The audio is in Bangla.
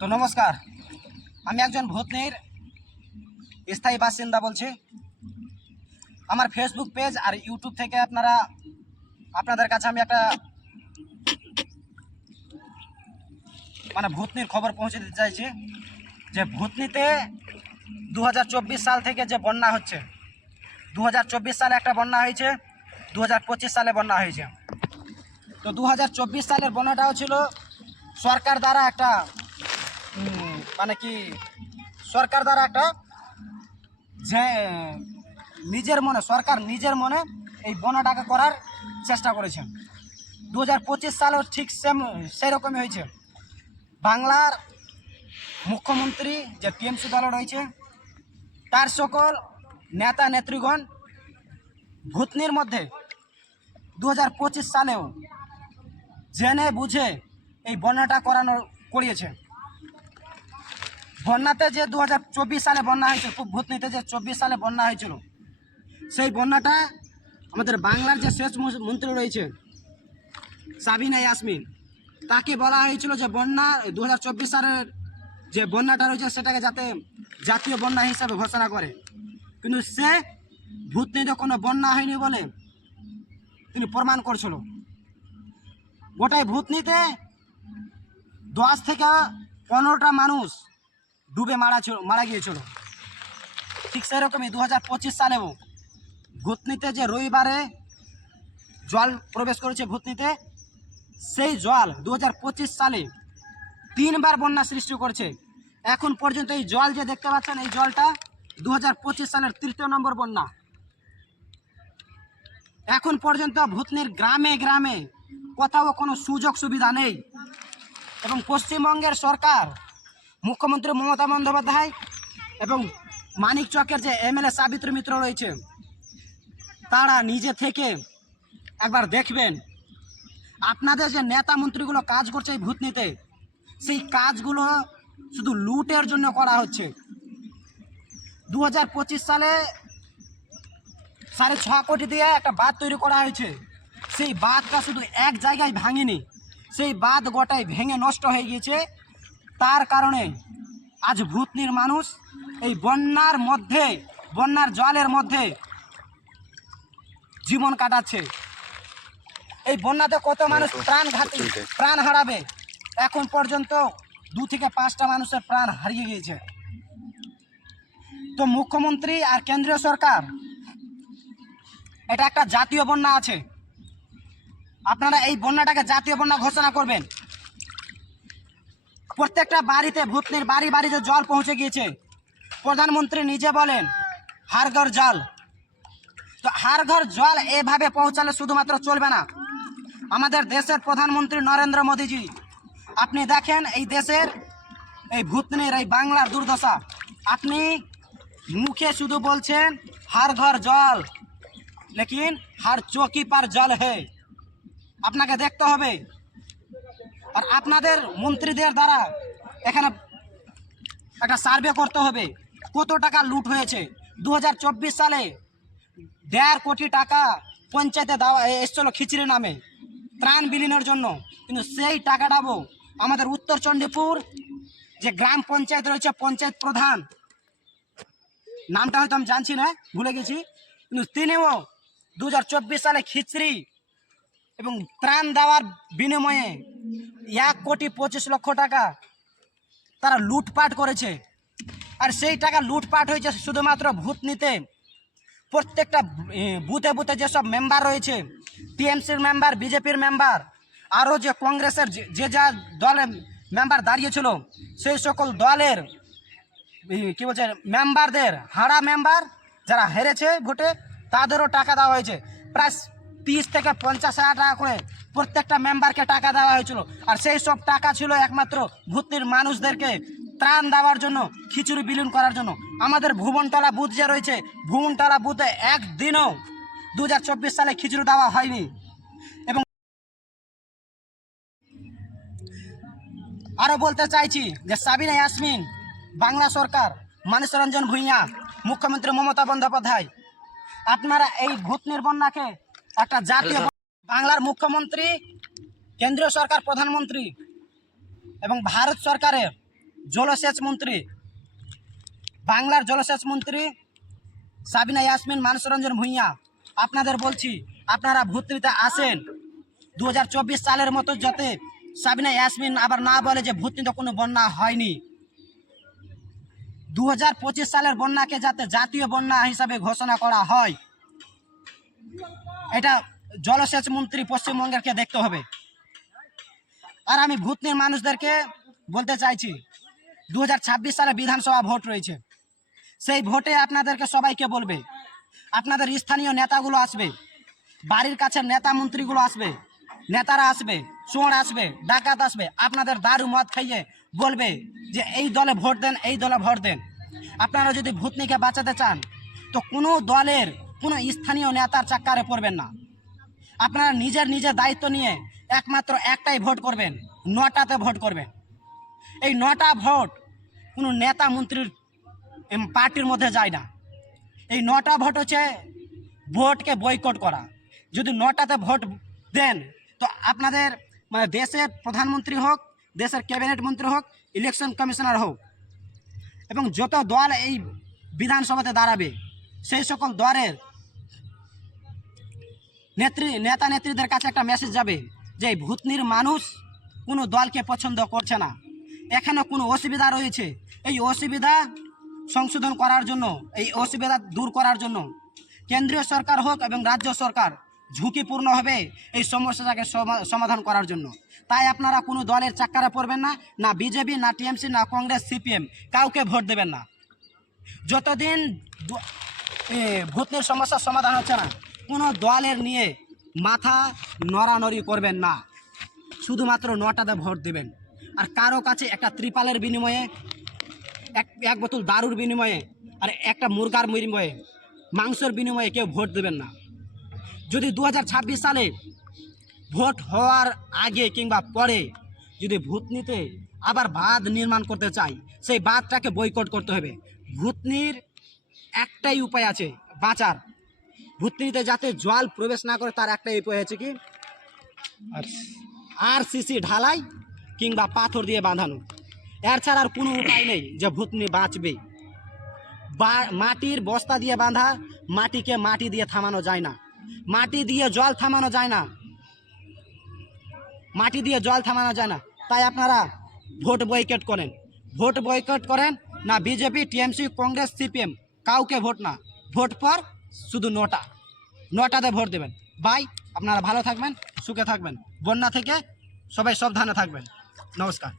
তো নমস্কার, আমি একজন ভূতনির স্থায়ী বাসিন্দা বলছি। আমার ফেসবুক পেজ আর ইউটিউব থেকে আপনাদের কাছে আমি একটা ভূতনির খবর পৌঁছে দিতে চাইছি যে ভূতনিতে 2024 সাল থেকে যে বন্যা হচ্ছে, 2024 সালে একটা বন্যা হয়েছে, 2025 সালে বন্যা হয়েছে। তো 2024 সালের বন্যাটাও ছিল সরকার দ্বারা একটা সরকার দ্বারা একটা যে সরকার নিজের মনে এই বন্যাটাকে করার চেষ্টা করেছে। 2025 সালেও ঠিক সেরকমই হয়েছে। বাংলার মুখ্যমন্ত্রী যে টিএমসি দল রয়েছে তার সকল নেতা নেত্রীগণ ভূতনির মধ্যে 2025 সালেও জেনে বুঝে এই বন্যাটা করিয়েছে। বন্যাতে যে 2024 সালে বন্যা হয়েছিল, ভূতনিতে যে 24 সালে বন্যা হয়েছিল, সেই বন্যাটা আমাদের বাংলার যে সেচ মন্ত্রী রয়েছে সাবিনা ইয়াসমিন, তাকে বলা হয়েছিল যে বন্যা 2024 সালের যে বন্যাটা রয়েছে সেটাকে যাতে জাতীয় বন্যা হিসাবে ঘোষণা করে। কিন্তু সে ভূতনিতে কোনো বন্যা হয়নি বলে তিনি প্রমাণ করছিল। গোটাই ভূতনিতে 10 থেকে 15টা মানুষ ডুবে মারা গিয়েছিল। ঠিক সেরকমই 2025 সালেও ভূতনিতে যে রবিবারে জল প্রবেশ করেছে ভূতনিতে, সেই জল 2025 সালে 3বার বন্যা সৃষ্টি করেছে। এখন পর্যন্ত এই জল যে দেখতে পাচ্ছেন, এই জলটা 2025 সালের 3য় নম্বর বন্যা। এখন পর্যন্ত ভূতনির গ্রামে গ্রামে কোথাও কোনো সুযোগ সুবিধা নেই। এবং পশ্চিমবঙ্গের সরকার, মুখ্যমন্ত্রী মমতা বন্দ্যোপাধ্যায় এবং মানিকচকের যে এমএলএ সাবিত্রী মিত্র রয়েছে, তারা নিজে থেকে একবার দেখবেন আপনাদের যে নেতা মন্ত্রীগুলো কাজ করছে এই ভূতনিতে, সেই কাজগুলো শুধু লুটের জন্য করা হচ্ছে। 2025 সালে 6.5 কোটি দিয়ে একটা বাঁধ তৈরি করা হয়েছে। সেই বাঁধটা শুধু এক জায়গায় ভাঙেনি, সেই বাঁধ গোটাই ভেঙে নষ্ট হয়ে গিয়েছে। তার কারণে আজ ভূতনির মানুষ এই বন্যার জলের মধ্যে জীবন কাটাচ্ছে। এই বন্যাতে কত মানুষ প্রাণ হারাবে, এখন পর্যন্ত 2 থেকে 5টা মানুষের প্রাণ হারিয়ে গিয়েছে। তো মুখ্যমন্ত্রী আর কেন্দ্রীয় সরকার, এটা একটা জাতীয় বন্যা আছে, আপনারা এই বন্যাটাকে জাতীয় বন্যা ঘোষণা করবেন। প্রত্যেকটা বাড়িতে, ভূতনির বাড়ি বাড়িতে জল পৌঁছে গিয়েছে। প্রধানমন্ত্রী নিজে বলেন হার ঘর জল। তো হার ঘর জল এভাবে পৌঁছালে শুধুমাত্র চলবে না। আমাদের দেশের প্রধানমন্ত্রী নরেন্দ্র মোদীজি, আপনি দেখেন এই দেশের, এই ভূতনির, এই বাংলার দুর্দশা। আপনি মুখে শুধু বলছেন হার ঘর জল, লেকিন হার চৌকি পার জল হে। আপনাকে দেখতে হবে। আর আপনাদের মন্ত্রীদের দ্বারা এখানে একটা সার্ভে করতে হবে কত টাকা লুট হয়েছে। 2024 সালে 1.5 কোটি টাকা পঞ্চায়েতে দেওয়া এসেছিল খিচড়ি নামে, ত্রাণ বিলীনের জন্য। কিন্তু সেই টাকাটাও আমাদের উত্তর চণ্ডীপুর যে গ্রাম পঞ্চায়েত রয়েছে, পঞ্চায়েত প্রধান, নামটা হয়তো আমি জানছি না, ভুলে গেছি, কিন্তু তিনিও 2024 সালে খিচড়ি এবং ত্রাণ দেওয়ার বিনিময়ে 1,25,00,000 টাকা তারা লুটপাট করেছে। আর সেই টাকা লুটপাট হয়েছে শুধুমাত্র ভূতনিতে। প্রত্যেকটা বুথে বুথে যেসব মেম্বার রয়েছে, টিএমসির মেম্বার, বিজেপির মেম্বার, আরও যে কংগ্রেসের যে যা দলের মেম্বার দাঁড়িয়েছিল, সেই সকল দলের মেম্বারদের, হারা মেম্বার যারা হেরেছে ভোটে, তাদেরও টাকা দেওয়া হয়েছে। প্রায় 30 থেকে 50 হাজার টাকা করে প্রত্যেকটা মেম্বারকে টাকা দেওয়া হয়েছিল। আর সেই সব টাকা ছিল একমাত্র ভূতনির মানুষদেরকে ত্রাণ দেওয়ার জন্য, খিচুড়ি বিলীন করার জন্য। আমাদের ভুবনতলা বুথ যে রয়েছে, ভুবনতলা বুথে একদিনও 2024 সালে খিচুড়ি দেওয়া হয়নি। এবং আরও বলতে চাইছি যে সাবিনা ইয়াসমিন, বাংলা সরকার, মানিক রঞ্জন ভূঁইয়া, মুখ্যমন্ত্রী মমতা বন্দ্যোপাধ্যায়, আপনারা এই ভূতনির বন্যাকে একটা জাতীয়, বাংলার মুখ্যমন্ত্রী, কেন্দ্রীয় সরকার প্রধানমন্ত্রী এবং ভারত সরকারের জলসেচ মন্ত্রী, বাংলার জলসেচ মন্ত্রী সাবিনা ইয়াসমিন, মানসরঞ্জন ভূঁইয়া, আপনাদের বলছি আপনারা ভোট নিতে আসেন। 2024 সালের মতো যাতে সাবিনা ইয়াসমিন আবার না বলে যে ভোট নিতে কোনো বন্যা হয়নি। 2025 সালের বন্যাকে যাতে জাতীয় বন্যা হিসাবে ঘোষণা করা হয়, এটা জলসেচ মন্ত্রী পশ্চিমবঙ্গেরকে দেখতে হবে। আর আমি ভূতনির মানুষদেরকে বলতে চাইছি, 2026 সালে বিধানসভা ভোট রয়েছে। সেই ভোটে আপনাদেরকে সবাইকে বলবে, আপনাদের স্থানীয় নেতাগুলো আসবে, বাড়ির কাছে নেতা মন্ত্রীগুলো আসবে, নেতারা আসবে, চোর আসবে, ডাকাত আসবে, আপনাদের দারু মদ খাইয়ে বলবে যে এই দলে ভোট দেন, এই দলে ভোট দেন। আপনারা যদি ভূতনিকে বাঁচাতে চান তো কোনো দলের কোনো স্থানীয় নেতার চাক্কারে পড়বেন না। আপনারা নিজের নিজের দায়িত্ব নিয়ে একমাত্র একটাই ভোট করবেন, 9টাতে ভোট করবেন। এই 9টা ভোট কোনো নেতা মন্ত্রীর পার্টির মধ্যে যায় না। এই 9টা ভোট হচ্ছে ভোটকে বয়কট করা। যদি 9টাতে ভোট দেন তো আপনাদের মানে দেশের প্রধানমন্ত্রী হোক, দেশের ক্যাবিনেট মন্ত্রী হোক, ইলেকশন কমিশনার হোক, এবং যত দল এই বিধানসভাতে দাঁড়াবে সেই সকল দলের নেতা নেত্রীদের কাছে একটা মেসেজ যাবে যে এই ভূতনির মানুষ কোনো দলকে পছন্দ করছে না, এখানে কোনো অসুবিধা রয়েছে, এই অসুবিধা সংশোধন করার জন্য, এই অসুবিধা দূর করার জন্য কেন্দ্রীয় সরকার হোক এবং রাজ্য সরকার ঝুঁকিপূর্ণ হবে এই সমস্যাটাকে সমাধান করার জন্য। তাই আপনারা কোনো দলের চাক্কারে পড়বেন না, না বিজেপি, না টিএমসি, না কংগ্রেস, সিপিএম, কাউকে ভোট দেবেন না। যতদিন ভূতনির সমস্যার সমাধান হচ্ছে না, কোনো দলের নিয়ে মাথা নড়ানড়ি করবেন না, শুধুমাত্র 9টাতে ভোট দেবেন। আর কারো কাছে একটা ত্রিপালের বিনিময়ে, এক বোতল দারুর বিনিময়ে, আর একটা মুরগার বিনিময়ে, মাংসের বিনিময়ে কেউ ভোট দেবেন না। যদি 2026 সালে ভোট হওয়ার আগে কিংবা পরে যদি ভূতনিতে আবার বাঁধ নির্মাণ করতে চাই, সেই বাঁধটাকে বয়কট করতে হবে। ভূতনির একটাই উপায় আছে বাঁচার, ভূতনিতে যাতে জল প্রবেশ না করে তার একটাই উপায় আছে কি, RCC ঢালাই কিংবা পাথর দিয়ে বাঁধানো। এর ছাড়া আর কোনো উপায় নেই যে ভূতনি বাঁচবে। মাটির বস্তা দিয়ে বাঁধা মাটিকে মাটি দিয়ে থামানো যায় না, মাটি দিয়ে জল থামানো যায় না, মাটি দিয়ে জল থামানো যায় না। তাই আপনারা ভোট বয়কট করেন, ভোট বয়কট করেন না বিজেপি, টিএমসি, কংগ্রেস, সিপিএম, কাউকে ভোট না। ভোট পর শুধু 9টাতে ভোট দেবেন। বাই, আপনারা ভালো থাকবেন, সুখে থাকবেন, বন্যা থেকে সবাই সাবধানে থাকবেন। নমস্কার।